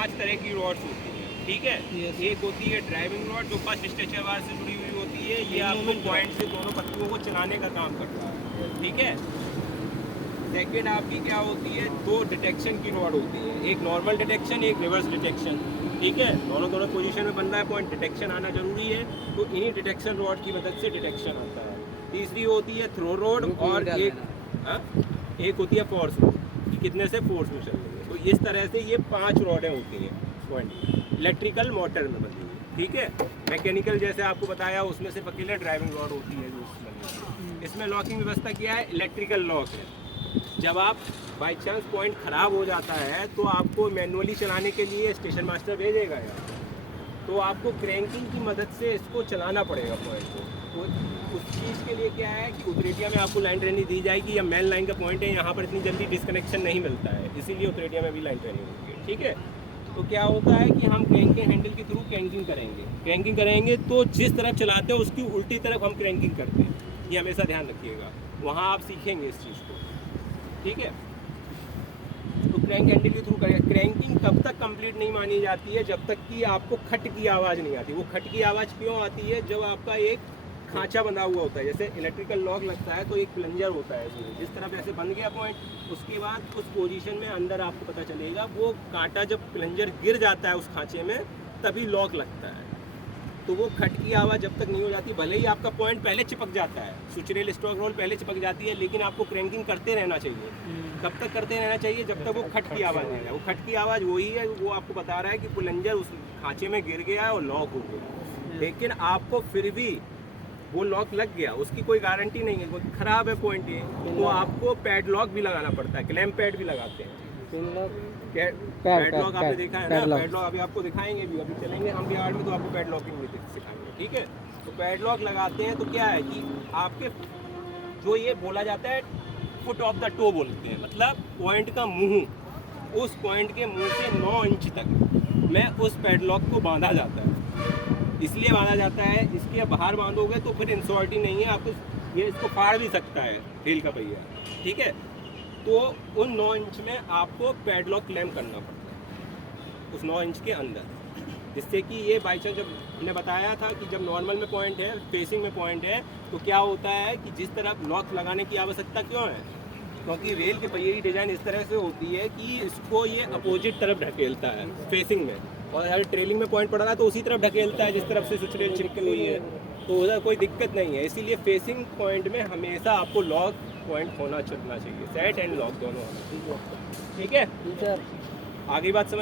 5 तरह की रॉड्स होती है, ठीक है। एक होती है ड्राइविंग रॉड जो फर्स्ट स्ट्रेचर बार से जुड़ी हुई होती है, ये आपको पॉइंट से दोनों पत्तियों को चलाने का काम करता है, ठीक है। सेकेंड आपकी क्या होती है, 2 डिटेक्शन की रॉड होती है, एक नॉर्मल डिटेक्शन, एक रिवर्स डिटेक्शन, ठीक है। दोनों पोजीशन में बन रहा है पॉइंट, डिटेक्शन आना जरूरी है, तो इन्हीं डिटेक्शन रॉड की मदद से डिटेक्शन आता है। तीसरी होती है थ्रो रॉड और एक होती है फोर्स रॉड, कि कितने से फोर्स में चल रही है। तो इस तरह से ये 5 रॉडें होती हैं पॉइंट इलेक्ट्रिकल मोटर में बनी हुई, ठीक है। मैकेनिकल जैसे आपको बताया उसमें सिर्फ अकेले ड्राइविंग रॉड होती है जो उसमें। इसमें लॉकिंग व्यवस्था क्या है, इलेक्ट्रिकल लॉक है। जब आप बाई चांस पॉइंट ख़राब हो जाता है तो आपको मैनुअली चलाने के लिए स्टेशन मास्टर भेजेगा यहाँ, तो आपको क्रैंकिंग की मदद से इसको चलाना पड़ेगा पॉइंट को। तो उस चीज़ के लिए क्या है कि उतरेटिया में आपको लाइन ट्रेनिंग दी जाएगी, या मेन लाइन का पॉइंट है, यहाँ पर इतनी जल्दी डिस्कनेक्शन नहीं मिलता है, इसीलिए उतरेटिया में भी लाइन ट्रेनिंग होती है, ठीक है। तो क्या होता है कि हम क्रैंकिंग हैंडल के थ्रू क्रैंकिंग करेंगे तो जिस तरफ चलाते हैं उसकी उल्टी तरफ हम क्रैंकिंग करते हैं, ये हमेशा ध्यान रखिएगा, वहाँ आप सीखेंगे इस चीज़ को, ठीक है। तो क्रैंक हैंडल के थ्रू करें। क्रैंकिंग तब तक कंप्लीट नहीं मानी जाती है जब तक कि आपको खट की आवाज़ नहीं आती। वो खट की आवाज़ क्यों आती है, जब आपका एक खांचा बंधा हुआ होता है, जैसे इलेक्ट्रिकल लॉक लगता है तो एक प्लंजर होता है इसमें, जिस तरफ जैसे बंद गया पॉइंट, उसके बाद उस पोजीशन में अंदर आपको पता चलेगा, वो कांटा जब प्लंजर गिर जाता है उस खांचे में तभी लॉक लगता है। तो वो खट की आवाज़ जब तक नहीं हो जाती, भले ही आपका पॉइंट पहले चिपक जाता है, सुचरेल स्टॉक रोल पहले चिपक जाती है, लेकिन आपको क्रैंकिंग करते रहना चाहिए। कब तक करते रहना चाहिए, जब तक वो खट की आवाज़ नहीं है। वो खट की आवाज़ वही है, वो आपको बता रहा है कि प्लंजर उस खांचे में गिर गया है और लॉक हो गया। लेकिन आपको फिर भी वो लॉक लग गया, उसकी कोई गारंटी नहीं है, वो खराब है पॉइंट ये, तो आपको पैडलॉक भी लगाना पड़ता है, क्लैंप पैड भी लगाते हैं। पैडलॉक आपने देखा है ना, पैडलॉक अभी आपको दिखाएंगे भी, अभी चलेंगे हम बिहार में तो आपको पैडलॉकिंग भी सिखाएंगे, ठीक है। तो पैडलॉक लगाते हैं तो क्या है कि आपके जो ये बोला जाता है फुट ऑफ द टो बोलते हैं, मतलब पॉइंट का मुंह, उस पॉइंट के मुंह से 9 इंच तक में उस पैडलॉक को बांधा जाता है। इसलिए बांधा जाता है, इसके बाहर बांधोगे तो फिर इंश्योरिटी नहीं है, आपको ये इसको फाड़ भी सकता है रेल का पहिया, ठीक है। तो उन 9 इंच में आपको पैडलॉक क्लैम्प करना पड़ता है उस 9 इंच के अंदर, जिससे कि ये बाई चांस, जब हमने बताया था कि जब नॉर्मल में पॉइंट है, फेसिंग में पॉइंट है, तो क्या होता है कि जिस तरफ लॉक लगाने की आवश्यकता क्यों है, क्योंकि रेल के पहिए की डिज़ाइन इस तरह से होती है कि इसको ये अपोजिट तरफ ढकेलता है फेसिंग में, और अगर ट्रेलिंग में पॉइंट पड़ा रहा है तो उसी तरफ ढकेलता है जिस तरफ से सुचरेल चिपकी हुई है, तो उधर कोई दिक्कत नहीं है। इसीलिए फेसिंग पॉइंट में हमेशा आपको लॉक पॉइंट होना चलना चाहिए, सेट एंड लॉक दोनों, ठीक है। आगे बात समझ